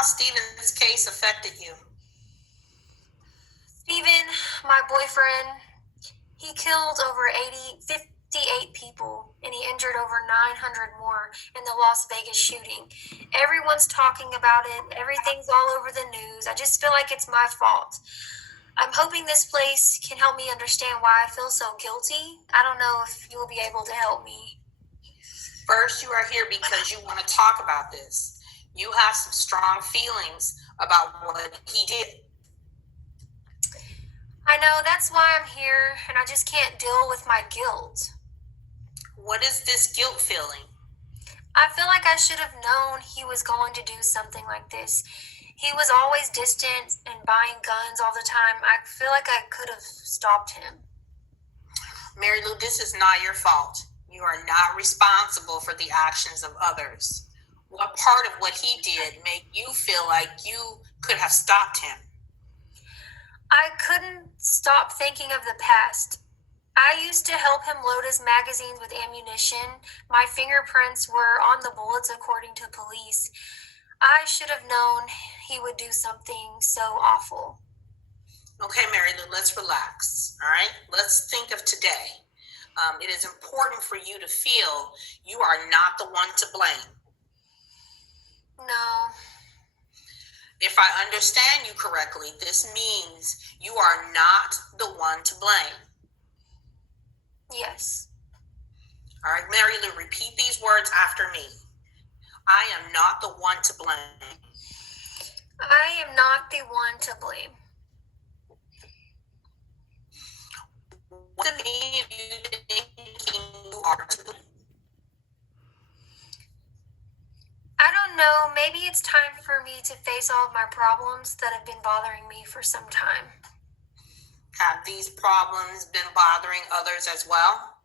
how Stephen's case affected you. Stephen, my boyfriend, he killed over 58 people, and he injured over 900 more in the Las Vegas shooting. Everyone's talking about it. Everything's all over the news. I just feel like it's my fault. I'm hoping this place can help me understand why I feel so guilty. I don't know if you'll be able to help me. First, you are here because you want to talk about this. You have some strong feelings about what he did. I know, that's why I'm here, and I just can't deal with my guilt. What is this guilt feeling? I feel like I should have known he was going to do something like this. He was always distant and buying guns all the time. I feel like I could have stopped him. Marilou, this is not your fault. You are not responsible for the actions of others. What part of what he did made you feel like you could have stopped him? I couldn't stop thinking of the past. I used to help him load his magazines with ammunition. My fingerprints were on the bullets according to police. I should have known he would do something so awful. Okay, Marilou, let's relax, all right? Let's think of today. It is important for you to feel you are not the one to blame. No. If I understand you correctly, this means you are not the one to blame. Yes. All right, Marilou, repeat these words after me. I am not the one to blame. I am not the one to blame. What do many of you thinking you are to blame? I don't know. Maybe it's time for me to face all of my problems that have been bothering me for some time. Have these problems been bothering others as well?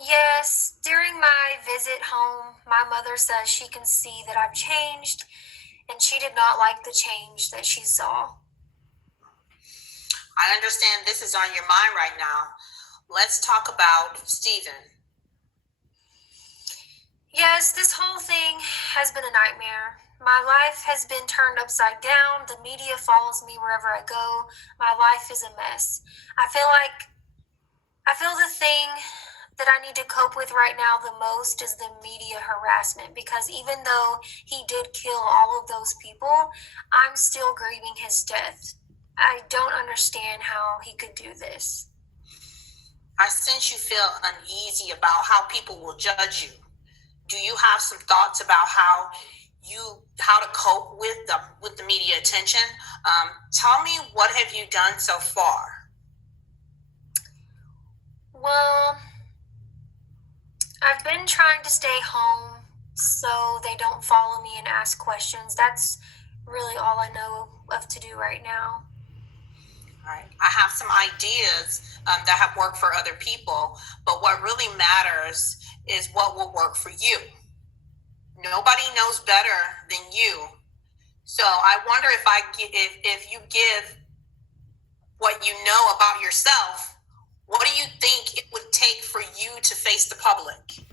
Yes. During my visit home, my mother says she can see that I've changed, and she did not like the change that she saw. I understand this is on your mind right now. Let's talk about Stephen. Yes, this whole thing has been a nightmare. My life has been turned upside down. The media follows me wherever I go. My life is a mess. I feel the thing that I need to cope with right now the most is the media harassment, because even though he did kill all of those people, I'm still grieving his death. I don't understand how he could do this. I sense you feel uneasy about how people will judge you. Do you have some thoughts about how to cope with the media attention? Tell me, what have you done so far? Well, I've been trying to stay home so they don't follow me and ask questions. That's really all I know of to do right now. All right. I have some ideas that have worked for other people, but what really matters is what will work for you. Nobody knows better than you. So I wonder if you give what you know about yourself, what do you think it would take for you to face the public?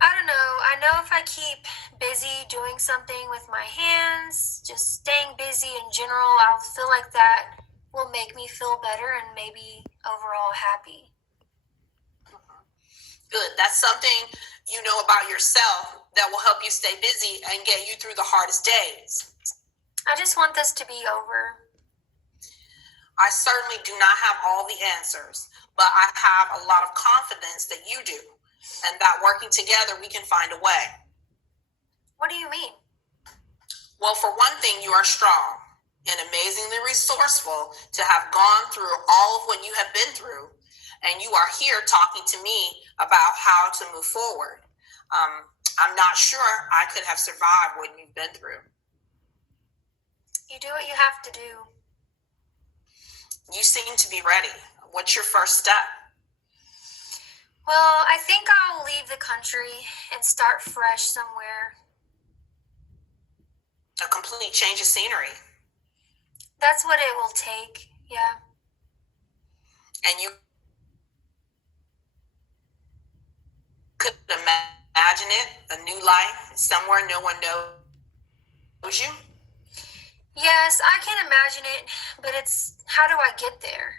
I don't know. I know if I keep busy doing something with my hands, just staying busy in general, I'll feel like that will make me feel better and maybe overall happy. Good. That's something you know about yourself that will help you stay busy and get you through the hardest days. I just want this to be over. I certainly do not have all the answers, but I have a lot of confidence that you do, and that working together, we can find a way. What do you mean? Well, for one thing, you are strong and amazingly resourceful to have gone through all of what you have been through, and you are here talking to me about how to move forward. I'm not sure I could have survived what you've been through. You do what you have to do. You seem to be ready. What's your first step? Well, I think I'll leave the country and start fresh somewhere. A complete change of scenery. That's what it will take, yeah. And you could imagine it, a new life, somewhere no one knows you? Yes, I can imagine it, but it's how do I get there?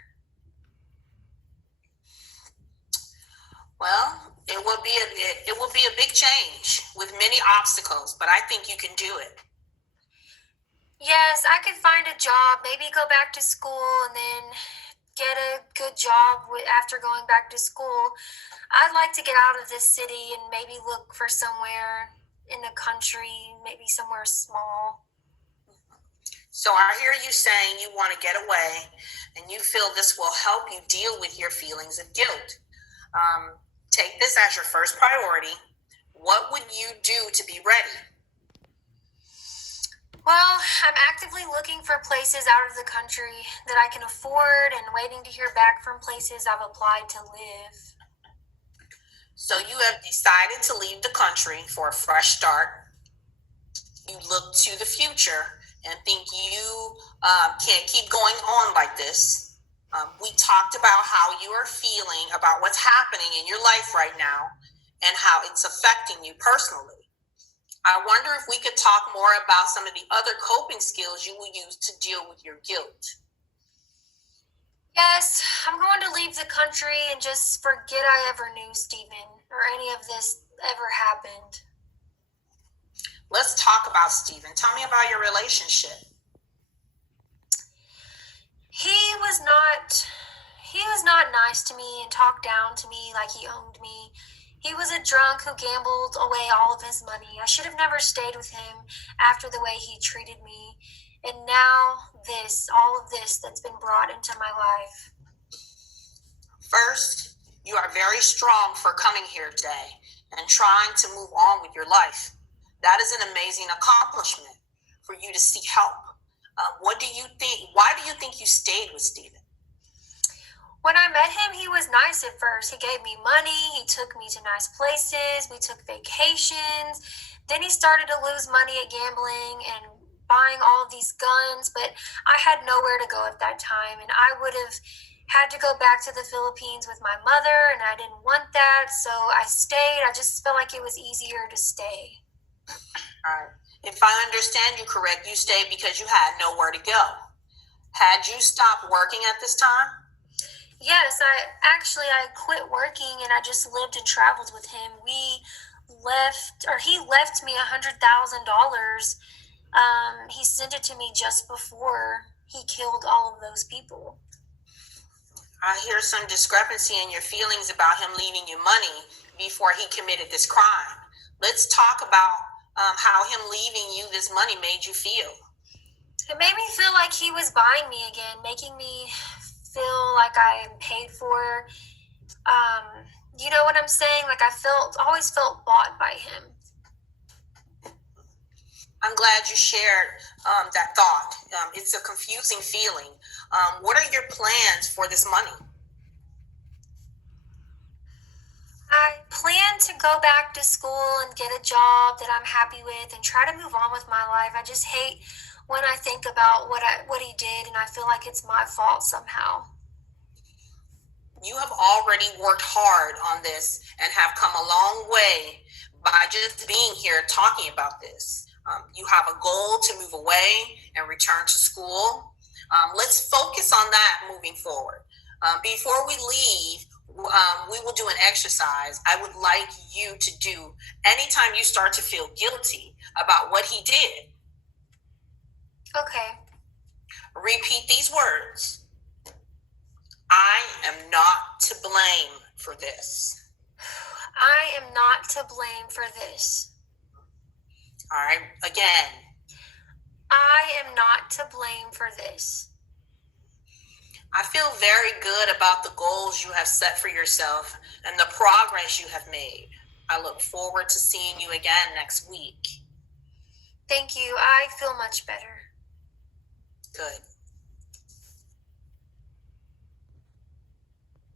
Well, it will be a big change with many obstacles, but I think you can do it. Yes, I could find a job, maybe go back to school, and then get a good job after going back to school. I'd like to get out of this city and maybe look for somewhere in the country, maybe somewhere small. So I hear you saying you want to get away and you feel this will help you deal with your feelings of guilt. Take this as your first priority. What would you do to be ready? Well, I'm actively looking for places out of the country that I can afford and waiting to hear back from places I've applied to live. So you have decided to leave the country for a fresh start. You look to the future and think you can't keep going on like this. We talked about how you are feeling about what's happening in your life right now and how it's affecting you personally. I wonder if we could talk more about some of the other coping skills you will use to deal with your guilt. Yes, I'm going to leave the country and just forget I ever knew Stephen or any of this ever happened. Let's talk about Stephen. Tell me about your relationship. He was not nice to me and talked down to me like he owned me. He was a drunk who gambled away all of his money. I should have never stayed with him after the way he treated me. And now all of this that's been brought into my life. First, you are very strong for coming here today and trying to move on with your life. That is an amazing accomplishment for you to seek help. What do you think? Why do you think you stayed with Stephen? When I met him, he was nice at first. He gave me money. He took me to nice places. We took vacations. Then he started to lose money at gambling and buying all of these guns, but I had nowhere to go at that time, and I would have had to go back to the Philippines with my mother, and I didn't want that, so I stayed. I just felt like it was easier to stay. All right. If I understand you correct, you stayed because you had nowhere to go. Had you stopped working at this time? Yes, I quit working and I just lived and traveled with him. He left me $100,000. He sent it to me just before he killed all of those people. I hear some discrepancy in your feelings about him leaving you money before he committed this crime. Let's talk about how him leaving you this money made you feel. It made me feel like he was buying me again, making me feel like I am paid for. You know what I'm saying? Like I always felt bought by him. I'm glad you shared that thought. It's a confusing feeling. What are your plans for this money? I plan to go back to school and get a job that I'm happy with and try to move on with my life. I just hate when I think about what he did and I feel like it's my fault somehow. You have already worked hard on this and have come a long way by just being here talking about this. You have a goal to move away and return to school. Let's focus on that moving forward. Before we leave, we will do an exercise I would like you to do anytime you start to feel guilty about what he did. Okay. Repeat these words. I am not to blame for this. I am not to blame for this. All right, again. I am not to blame for this. I feel very good about the goals you have set for yourself and the progress you have made. I look forward to seeing you again next week. Thank you. I feel much better. Good.